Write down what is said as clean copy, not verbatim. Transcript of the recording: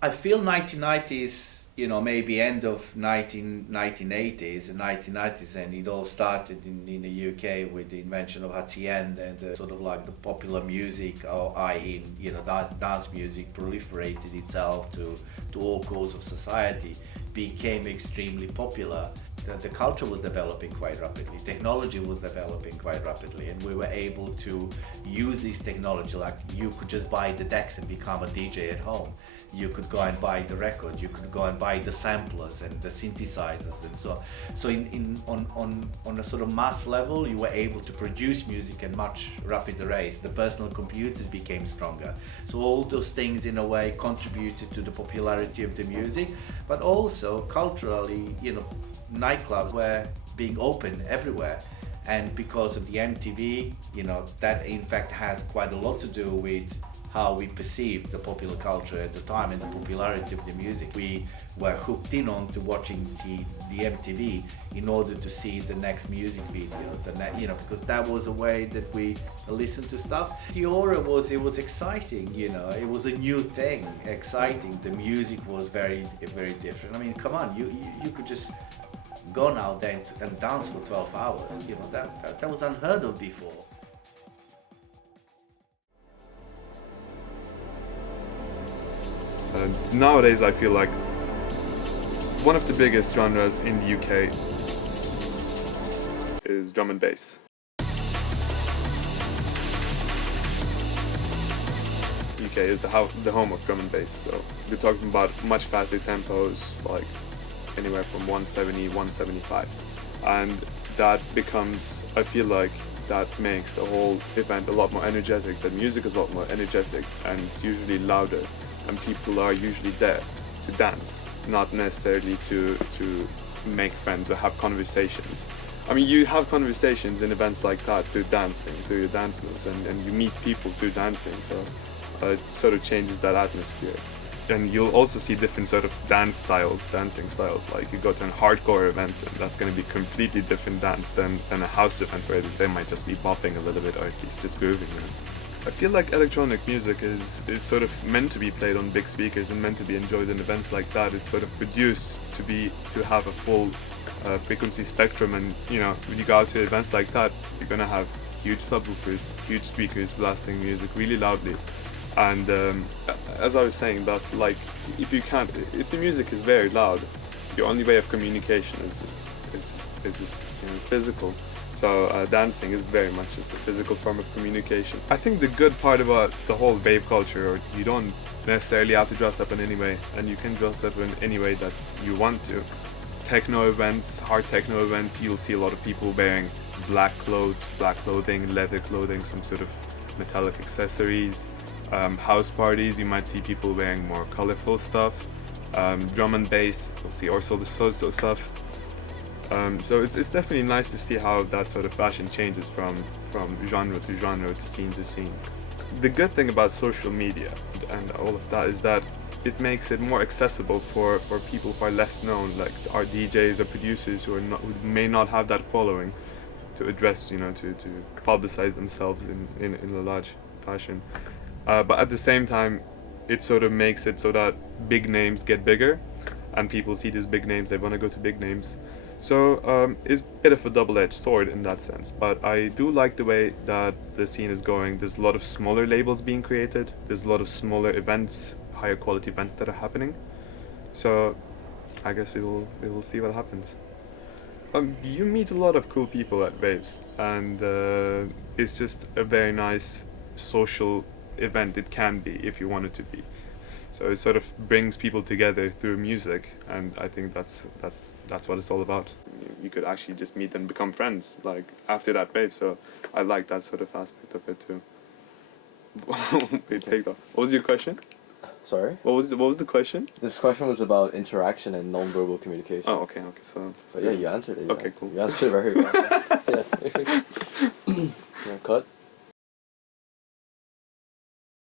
I feel 1990s, maybe end of 1980s and 1990s, and it all started in the UK with the invention of hacienda and sort of like the popular music, or i.e., dance music proliferated itself to all corners of society, became extremely popular. The culture was developing quite rapidly, technology was developing quite rapidly, and we were able to use this technology. Like, you could just buy the decks and become a DJ at home. You could go and buy the record, you could go and buy the samplers and the synthesizers and so on. So on a sort of mass level, you were able to produce music at much rapid rates. The personal computers became stronger. So all those things in a way contributed to the popularity of the music, but also culturally, nightclubs were being open everywhere. And because of the MTV, that in fact has quite a lot to do with how we perceived the popular culture at the time and the popularity of the music. We were hooked in on to watching the MTV in order to see the next music video, because that was a way that we listened to stuff. The aura was exciting, it was a new thing, exciting. The music was very, very different. I mean, come on, you could just go now then and dance for 12 hours, that was unheard of before. Nowadays, I feel like one of the biggest genres in the UK is drum and bass. UK is the home of drum and bass, so we're talking about much faster tempos, like anywhere from 170, 175, and that becomes, I feel like, that makes the whole event a lot more energetic. The music is a lot more energetic, and it's usually louder, and people are usually there to dance, not necessarily to make friends or have conversations. I mean, you have conversations in events like that through dancing, through your dance moves, and you meet people through dancing, so it sort of changes that atmosphere. And you'll also see different sort of dancing styles. Like, you go to a hardcore event, and that's going to be completely different dance than a house event where they might just be bopping a little bit, or at least just grooving. I feel like electronic music is sort of meant to be played on big speakers and meant to be enjoyed in events like that. It's sort of produced to have a full frequency spectrum, and when you go out to events like that, you're gonna have huge subwoofers, huge speakers blasting music really loudly. And as I was saying, that's like, if the music is very loud, your only way of communication is just physical. So dancing is very much just a physical form of communication. I think the good part about the whole rave culture, or you don't necessarily have to dress up in any way, and you can dress up in any way that you want to. Techno events, hard techno events, you'll see a lot of people wearing black clothes, black clothing, leather clothing, some sort of metallic accessories. House parties, you might see people wearing more colorful stuff. Drum and bass, you'll see all sorts of stuff. So it's definitely nice to see how that sort of fashion changes from genre to genre, to scene. The good thing about social media and all of that is that it makes it more accessible for people who are less known, like our DJs or producers who may not have that following to address, to publicize themselves in a large fashion. But at the same time, it sort of makes it so that big names get bigger, and people see these big names, they want to go to big names. So it's a bit of a double-edged sword in that sense. But I do like the way that the scene is going. There's a lot of smaller labels being created. There's a lot of smaller events, higher quality events that are happening. So I guess we will see what happens. You meet a lot of cool people at raves, and it's just a very nice social event. It can be, if you want it to be. So it sort of brings people together through music, and I think that's what it's all about. You could actually just meet and become friends, like, after that rave. So I like that sort of aspect of it too. Wait, take that. What was your question? Sorry? What was the question? This question was about interaction and non-verbal communication. Oh, okay. So yeah, you answered it. Okay, cool. You answered it very well. Yeah. Cut.